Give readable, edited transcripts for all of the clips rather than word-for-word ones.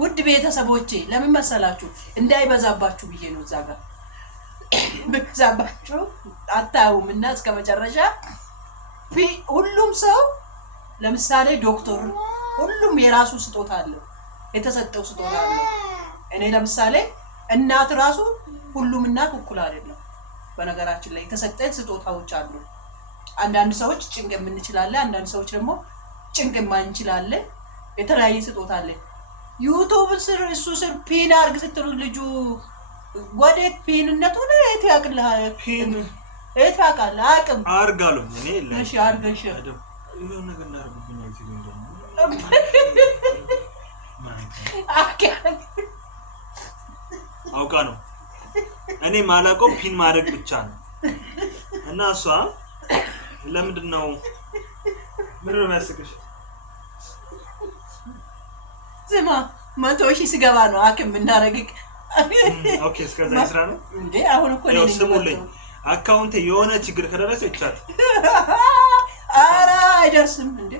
ውድ ቤተሰቦቼ ለምን መሰላችሁ እንዳይበዛባችሁ ብዬ ነው እዛ ጋር በዛባችሁ አታውምና እስከ መጨረሻ ሁሉም ሰው ለምሳሌ ዶክተር ሁሉም የራሱ ስጦታ አለው የተሰጠው ስጦታ አለው እኔ ለምሳሌ እናት ራሱ ሁሉም እናት እኩል አይደለም በነገራችን ላይ የተሰጠን ስጦታዎች አሉ አንዳንድ ሰዎች ጭንቅ የምንችላለን አንዳንድ ሰዎች ደግሞ ጭንቅ የማንችላለን የተለያየ ስጦታ አለ ዩቲዩብ ስር እሱ ስር ፒን አርግ ስትሉ ልጁ ወዴት ፒንነቱን እት ያቅልሃል ፒን እት ያቃል አቅም አርጋሉ እኔ እሺ አርገሽ ይሄን ነገር እናርግብኝ አይተኝ እንደው አውቃ ነው እኔ ማላቆ ፒን ማድረግ ብቻ ነው እና እሷ ለምንድነው ምንድነው የሚያስቅሽ ዝማ ማንቶሺ ሲገባ ነው አክም እንዳረግክ ኦኬ እስከዛ ይስራ ነው እንዴ አሁን እኮ ነው ስሙልኝ አካውንት የሆነ ችግር ከደረሰ ይቻት አራ አይደርስም እንዴ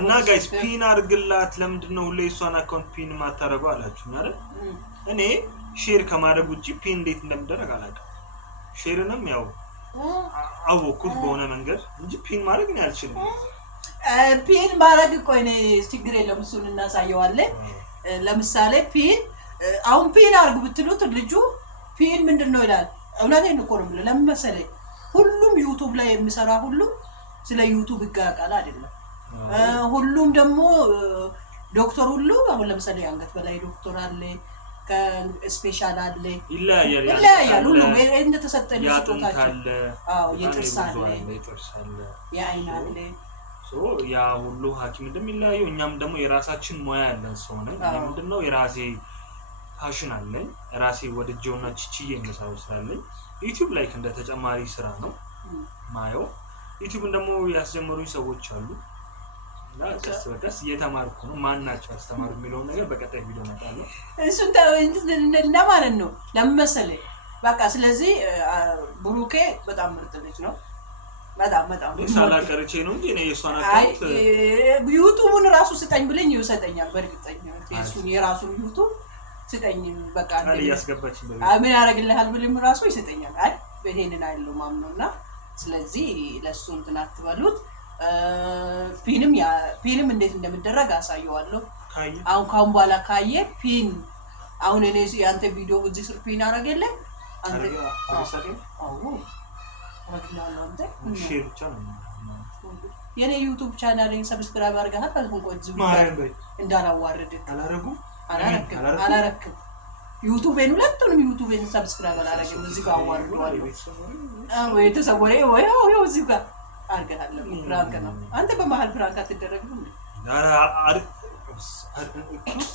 እና ጋይስ ፒን አርግላት ለምንድነው ሁሌ እሷን አካውንት ፒን ማታረገው አላችሁ አይደል እኔ ሼር ከማድረግ ውጪ ፒን እንዴት እንደምደረግ አላውቅም ሼርንም ያው አወኩት በሆነ መንገድ እንጂ ፒን ማድረግ ነው ያልችልም ፒን ማድረግ እኮ እኔ ችግር የለም እሱን እናሳየዋለን ለምሳሌ ፒን አሁን ፒን አርጉ ብትሉት ልጁ ፒን ምንድነው ይላል እውነቴን እኮ ነው ለምን መሰለኝ ሁሉም ዩቲዩብ ላይ የሚሰራ ሁሉ ስለ ዩቲዩብ ይጋቃል አይደለም ሁሉም ደግሞ ዶክተር ሁሉ አሁን ለምሳሌ አንገት በላይ ዶክተር አለ ከስፔሻል አለ ይለያያል ሁሉም እንደ ተሰጠኝ ስጦታቸው አዎ የጥርስ አለ የአይን አለ ያ ሁሉ ሐኪም እንደሚለያዩ እኛም ደግሞ የራሳችን ሙያ ያለን ሰው ነን ምንድነው የራሴ ፓሽን አለኝ ራሴ ወድጄውና ቺቺዬ መስራው ስላለኝ ዩቲዩብ ላይ እንደ ተጨማሪ ስራ ነው ማየው ዩቲዩብን ደግሞ ያስጀመሩኝ ሰዎች አሉ እና ቀስ በቀስ እየተማርኩ ነው ማናቸው አስተማሩ የሚለው ነገር በቀጣይ ቪዲዮ መጣለው እሱን ተወንትና ማለት ነው ለምሳሌ በቃ ስለዚህ ብሩኬ በጣም ምርጥ ልጅ ነው በጣም ሳላቀርቼ ነው እንጂ እኔ የሷን አካውንት ዩቲዩብን ራሱ ስጠኝ ብለኝ ይሰጠኛል በርግጠኝነት እሱን የራሱን ዩቲዩብ ስጠኝ በቃ አንዴ ያስገባች ምን ያረግልሃል ብለኝ ራሱ ይሰጠኛል አይ በሄንን አይደለም ማምነውና ስለዚህ ለሱ እንትን አትበሉት ፒንም እንዴት እንደምደረግ አሳየዋለሁ አሁን ካሁን በኋላ ካየ ፒን አሁን እኔ ያንተ ቪዲዮ እዚህ ስር ፒን አረጋለ አንተ አዎ ወግላለው አንተ ሼር ብቻ ነው የኔ ዩቲዩብ ቻናሌን ሰብስክራይብ አድርገሃል ታልኩን ቆንጆ እንዳላዋርድ አላረክም ዩቲዩብን ሁለቱንም ዩቲዩብን ሰብስክራይብ አላረግም እዚህ ጋር አዋርደዋለሁ ወይ ተሰወረ ወይ እዚህ ጋር አርገናለሁ ፍራንክ ነው አንተ በመሃል ፍራንክ አትደረግም እንዴ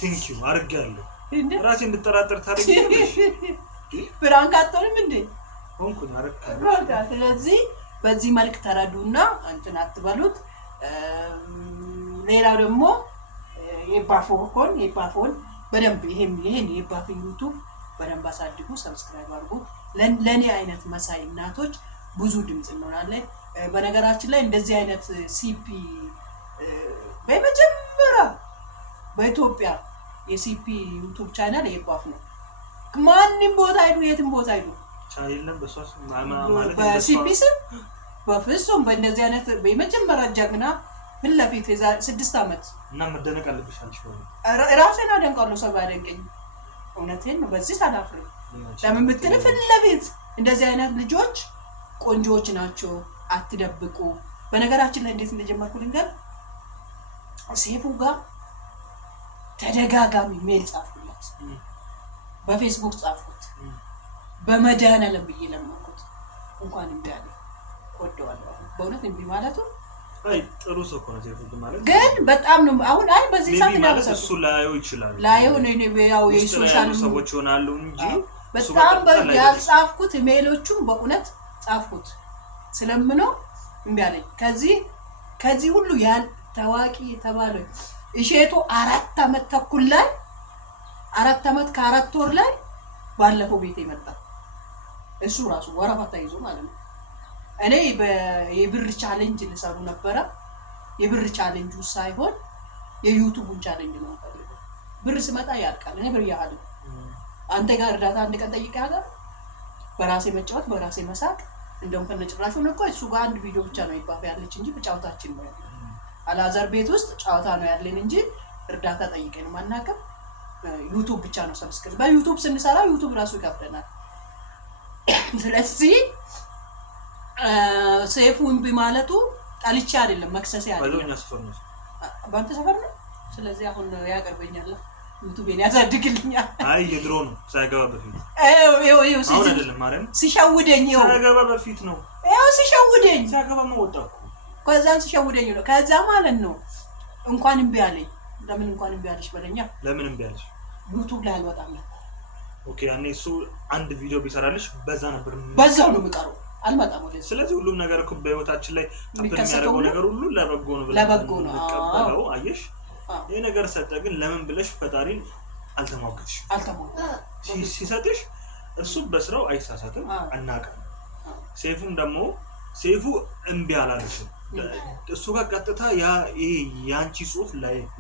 ቴንክ ዩ አርጋለሁ ራሴ እንድጠራጠር ታደርጊያለሽ ፍራንክ አትሆንም እንዴ ሆንኩኝ አረካለሁ ስለዚህ በዚህ መልክ ተረዱና እንትን አትበሉት ሌላው ደግሞ የባፎን በደንብ ይሄን የባፍ ዩቲዩብ በደንብ አሳድጉ ሰብስክራይብ አድርጉ ለኔ አይነት መሳይ እናቶች ብዙ ድምጽ እንሆናለን በነገራችን ላይ እንደዚህ አይነት ሲፒ በመጀመሪያ በኢትዮጵያ የሲፒ ዩቲዩብ ቻናል የባፍ ነው ማንንም ቦታ አይዱ የትም ቦታ አይዱ ቻይለም በሷስ ማለት በሲፒ ስም በፍጹም በእንደዚህ አይነት በመጀመሪያ ጀግና ምን ለፊት 6 አመት እና መደነቅ አለብሽ አንቺ ነው ራሴን አደንቃለሁ ሰው ባደንቀኝ እውነቴን ነው በዚህ ታላፍሩ ለምን ምትል ፍለፊት እንደዚህ አይነት ልጆች ቆንጆች ናቸው አትደብቁ በነገራችን ላይ እንዴት እንደጀመርኩ ልንገር ሴፉ ጋር ተደጋጋሚ ሜል ጻፍኩለት በፌስቡክ ጻፍኩት በመዳና ለብዬ ለማንኩት እንኳን እንዲያለ ወደዋለሁ በእውነት እንቢ ማለቱ አይ ጥሩ ሰው ነው ሴፉ ማለት ግን በጣም ነው አሁን አይ በዚህ ሰዓት ነው እሱ ላየው ይችላል ላየው ነው ያው የሶሻል ሰዎች ሆናሉ እንጂ በጣም ያልጻፍኩት ሜሎቹን በእውነት ጻፍኩት ስለምነው እንቢያለኝ ከዚህ ሁሉ ያን ታዋቂ የተባለው እሸቱ 4 አመት ተኩል ላይ 4 አመት ከ4 ወር ላይ ባለፈው ቤት ይመጣ እሱ ራሱ ወረፋ ታይዞ ማለት ነው እኔ የብር ቻሌንጅ ልሰሩ ነበር የብር ቻሌንጁ ሳይሆን የዩቲዩብን ቻሌንጅ ነው ፈልገው ብር ስመጣ ያልቃል። እኔ ብር ያህል አንተ ጋር እርዳታ አንድ ቀን ጠይቄሃለሁ። በራሴ መጫወት በራሴ መሳቅ እንደውም ከነጭራሹ ነው እኮ እሱ ጋር አንድ ቪዲዮ ብቻ ነው ይባፍ ያለች እንጂ በጫወታችን ነው አላዛር ቤት ውስጥ ጫወታ ነው ያለን እንጂ እርዳታ ጠይቀን ማናቀም። ዩቲዩብ ብቻ ነው ሰብስክራይብ በዩቲዩብ ስንሰራ ዩቲዩብ ራሱ ይከፍተናል። ስለዚህ ሰይፉ እምቢ ማለቱ ጣልቻ አይደለም መክሰስ አይደለም ባንተ ሰፈር ነው። ስለዚህ አሁን ያቀርበኛል ዩቲዩብን ያሳድግልኛል። አይ የድሮ ነው ሳይገባ በፊት አሁን አይደለም ማረም ሲሸውደኝ ሳይገባ በፊት ነው ሲሸውደኝ ሳይገባ ነው ወጣው ከዛን ሲሸውደኝ ነው ከዛ ማለት ነው። እንኳን እምቢ አለኝ። ለምን እንኳን እምቢ አለሽ በለኛ። ለምን እምቢ አለሽ? ዩቲዩብ ላይ አልወጣም ነበር። ኦኬ ያኔ እሱ አንድ ቪዲዮ ቢሰራልሽ በዛ ነበር በዛው ነው የምቀረው አልመጣም ወደዚህ። ስለዚህ ሁሉም ነገር እኮ በህይወታችን ላይ የሚያደርገው ነገር ሁሉ ለበጎ ነው ብለን ተቀበለው። አየሽ ይሄ ነገር ሰጠ ግን ለምን ብለሽ ፈጣሪን አልተሟገትሽ? ሲሰጥሽ እሱ በስራው አይሳሳትም አናውቅም። ሰይፉም ደግሞ ሰይፉ እምቢ አላለሽም። እሱ ጋር ቀጥታ ያ ይሄ ያንቺ ጽሁፍ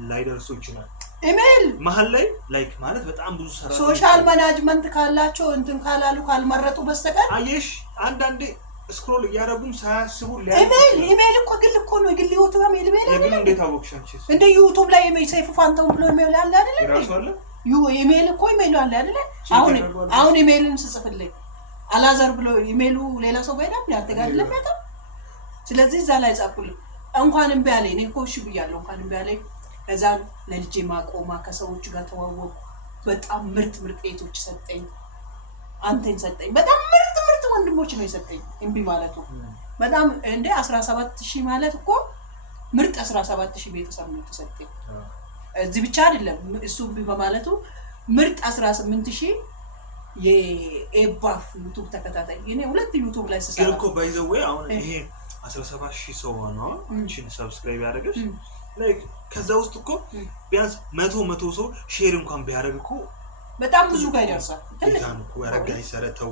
ላይ ደርሶ ይችላል። ኢሜል መሀል ላይ ላይክ ማለት በጣም ብዙ ሰራ ሶሻል ማኔጅመንት ካላቸው እንትን ካላሉ ካልመረጡ በስተቀር አየሽ አንዳንዴ ስክሮል እያደረጉም ሳያስቡ ኢሜል እኮ ግል እኮ ነው ግል ዩቲዩብ ነው ኢሜል አይደል? እንዴት አወቅሽ አንቺ? እንደ ዩቲዩብ ላይ ኢሜል ሰይፉ ፋንታው ብሎ ኢሜል አለ አይደል? ይራሱ አለ ኢሜል እኮ ኢሜል አለ አይደል? አሁን ኢሜልን ስጽፍልኝ አላዛር ብሎ ኢሜሉ ሌላ ሰው ጋር አይደል ያተጋድለም ያታ። ስለዚህ እዛ ላይ ጻፍኩልኝ እንኳን እምቢ አለኝ። እኔ እኮ እሺ ብያለሁ እንኳን እምቢ አለኝ። ከዛ ለልጄ ማቆማ ከሰዎች ጋር ተዋወቁ። በጣም ምርጥ ኤቶች ሰጠኝ። አንተን ሰጠኝ። በጣም ምርጥ ወንድሞች ነው የሰጠኝ። እምቢ ማለቱ በጣም እንደ 17000 ማለት እኮ ምርጥ 17000 ቤተሰብ ነው ተሰጠኝ። እዚህ ብቻ አይደለም እሱ እምቢ በማለቱ ምርጥ 18000 የኤባፍ ዩቲዩብ ተከታታይ እኔ ሁለት ዩቲዩብ ላይ ሰሰራ እኮ ባይ ዘ ዌይ አሁን ይሄ 17000 ሰው ነው አንቺን ሰብስክራይብ ያደረገሽ ላይክ ከዛ ውስጥ እኮ ቢያንስ 100 ሰው ሼር እንኳን ቢያደርግ እኮ በጣም ብዙ ጋር ይደርሳል። ትልቅ ነው ያረጋይ ሰረተው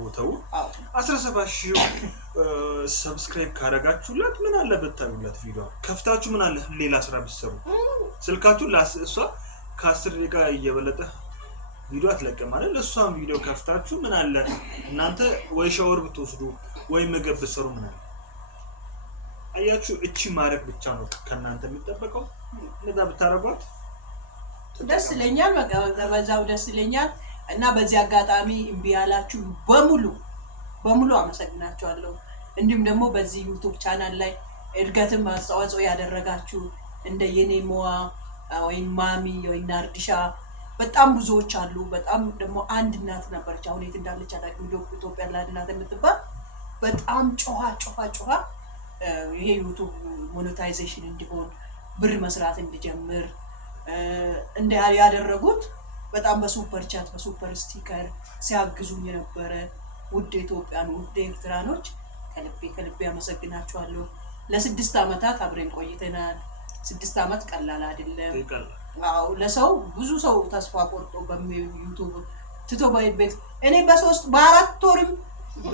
17000 ሰብስክራይብ ካደረጋችሁላት ምን አለ በታዩላት ቪዲዮ ከፍታችሁ ምን አለ ሌላ ስራ ብትሰሩ ስልካችሁ እሷ ከ10 ደቂቃ እየበለጠ ቪዲዮ አትለቀም አይደል? እሷም ቪዲዮ ከፍታችሁ ምን አለ እናንተ ወይ ሻወር ብትወስዱ ወይ ምግብ ብትሰሩ ምን አለ አያችሁ። እቺ ማረግ ብቻ ነው ከናንተ የሚጠበቀው። እንደዛ ብታረጓት ደስ ይለኛል። በቃ በዛው ደስ ይለኛል። እና በዚህ አጋጣሚ እምቢ ያላችሁ በሙሉ አመሰግናችኋለሁ። እንዲሁም ደግሞ በዚህ ዩቲዩብ ቻናል ላይ እድገትም አስተዋጽኦ ያደረጋችሁ እንደ የኔሞዋ ወይ ማሚ ወይ ናርዲሻ በጣም ብዙዎች አሉ። በጣም ደግሞ አንድ እናት ነበረች አሁን የት እንዳለች አላውቅም። ኢትዮጵያ ላይ እናት የምትባል በጣም ጮሃ ይሄ ዩቲዩብ ሞኔታይዜሽን እንዲሆን ብር መስራት እንዲጀምር እንደ ያደረጉት በጣም በሱፐር ቻት በሱፐር ስቲከር ሲያግዙኝ የነበረ ውድ ኢትዮጵያን ውድ ኤርትራኖች ከልቤ አመሰግናችኋለሁ። ለ6 አመታት አብረን ቆይተናል። 6 አመት ቀላል አይደለም። አዎ ለሰው ብዙ ሰው ተስፋ ቆርጦ በዩቲዩብ ትቶ ባይበት እኔ በ4 ወርም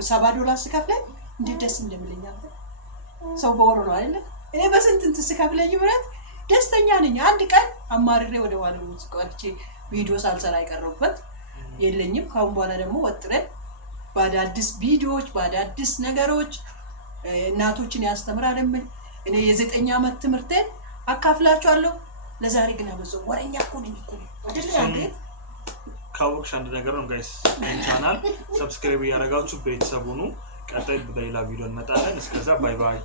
$7 ስከፍለኝ እንዴት ደስ እንደሚለኝ ሰው በወሩ ነው አይደል? እኔ በስንት እንትን ስከፍለኝ ብረት ደስተኛ ነኝ። አንድ ቀን አማርሬ ወደ ዋለው ስቆርቼ ቪዲዮ ሳልሰራ አይቀርበት የለኝም። ካሁን በኋላ ደግሞ ወጥረን በአዳዲስ ቪዲዮዎች በአዳዲስ ነገሮች እናቶችን ያስተምራል። እኔ የ9 አመት ትምህርቴን አካፍላችኋለሁ። ለዛሬ ግን አበዛው ወረኛ እኮ ነኝ አይደል? ካወቅሽ አንድ ነገር ነው ጋይስ። ቻናል ሰብስክራይብ ያደረጋችሁ ቤተሰብ ሁኑ። ቀጣይ በሌላ ቪዲዮ እንመጣለን። እስከዛ ባይ ባይ።